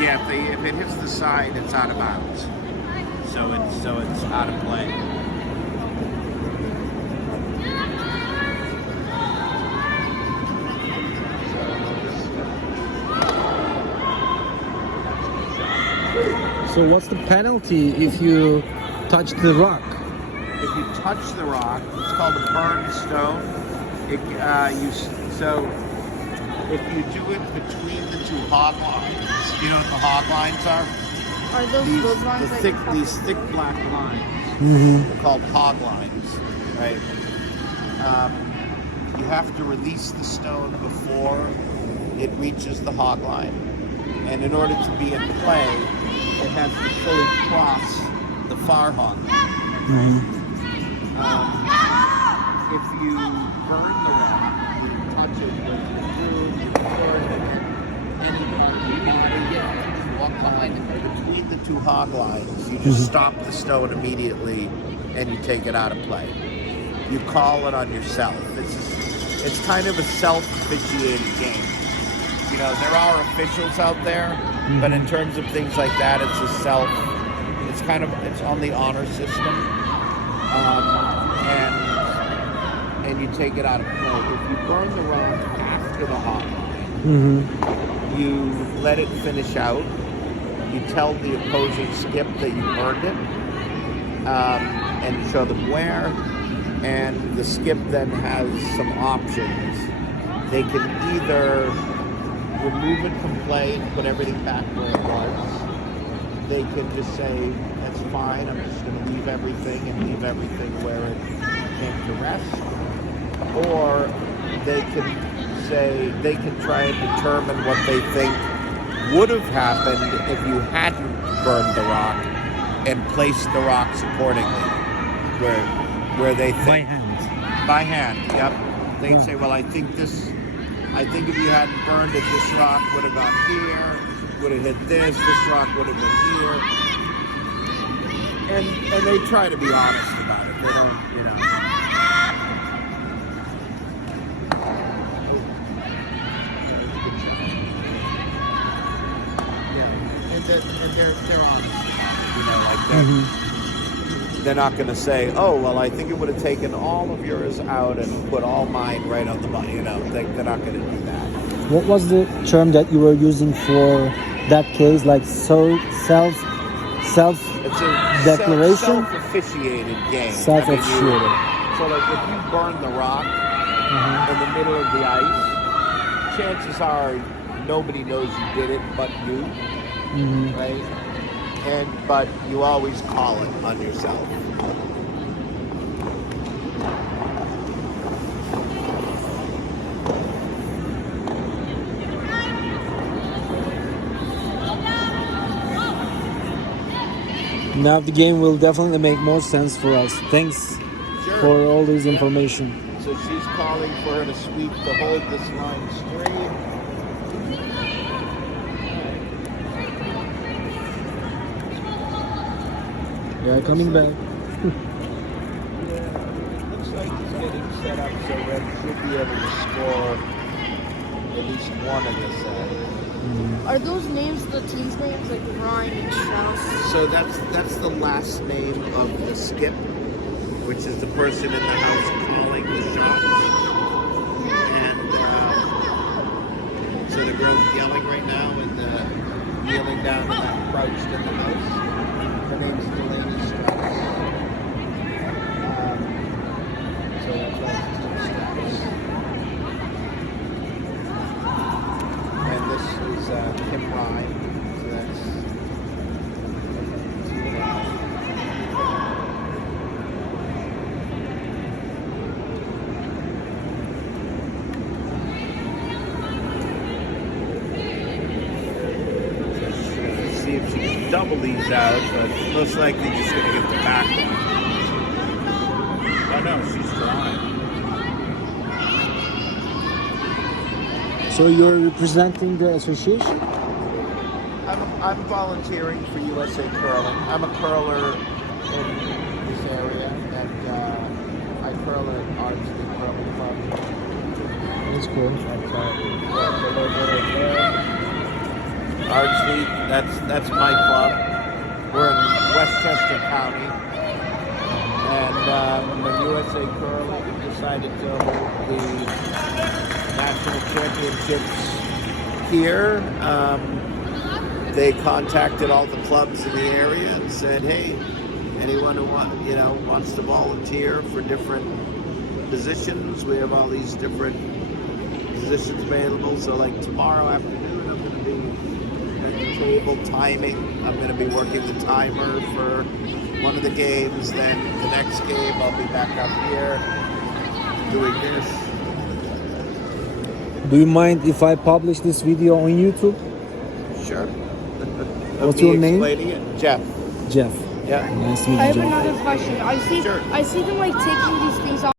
Yeah, if it hits the side, it's out of bounds. So it's out of play. So what's the penalty if you touch the rock? If you touch the rock, it's called a burned stone. So if you do it between the two hog lines, you know what the hog lines are? Are those lines These thick black lines. Mm-hmm. They're called hog lines, right? You have to release the stone before it reaches the hog line, and in order to be in play, it has to fully cross the far hog line. Mm-hmm. If you burn the rock, you touch it with your food, you pour it in any part, you can walk behind it. Between the two hog lines, you just stop the stone immediately and you take it out of play. You call it on yourself. It's kind of a self-officiated game. You know, there are officials out there, but in terms of things like that, it's on the honor system. And you take it out of play. If you burn the rock after the hog line, you let it finish out. You tell the opposing skip that you burned it, and show them where. And the skip then has some options. They can either remove it from play and put everything back where it was. They can just say, that's fine, I'm just going to leave everything and leave everything where it came to rest. Or they can try and determine what they think would have happened if you hadn't burned the rock and placed the rocks accordingly where they think. By hand, yep. They'd say, well, I think if you hadn't burned it, this rock would have gone here, would have hit this rock would have been here. And they try to be honest about it. They don't, you know. They're honest, you know, like that. They're not going to say, oh, well, I think it would have taken all of yours out and put all mine right on the button. You know, they're not going to do that. What was the term that you were using for that case? Like self-declaration? Self-officiated game. Self-officiated. So, like, if you burn the rock in the middle of the ice, chances are nobody knows you did it but you, right? But you always call it on yourself. Now the game will definitely make more sense for us. Thanks for all this information. So she's calling for her to sweep to hold this line straight. Yeah, coming back. Looks like he's getting set up so Red should be able to score at least one in this set. Are those names the team's names, like Ryan and Strauss? So that's the last name of the skip, which is the person in the house calling the shots. And so the girl's yelling right now and kneeling down and that crouched in the house. Her name's Delaney Strauss. So that's why it's just Strauss. And this is Kim Ryan. So that's see if she can double these out, but most likely just going to get the back one. Oh no, she's trying. So you're representing the association? I'm volunteering for USA Curling. I'm a curler in this area, and I curl at Ardsley Curling Club. That's cool. That's the logo right there. Arts Week. That's my club. We're in Westchester County, and when USA Curling decided to hold the national championships here, they contacted all the clubs in the area and said, "Hey, anyone who wants to volunteer for different positions, we have all these different positions available." So like tomorrow afternoon, I'm going to be at the table timing. I'm going to be working the timer for one of the games. Then the next game, I'll be back up here doing this. Do you mind if I publish this video on YouTube? Sure. What's Me your name? explaining it? Jeff. Jeff. Yeah. Nice to meet I you, have Jeff. another question. Sure. I see them like taking these things off.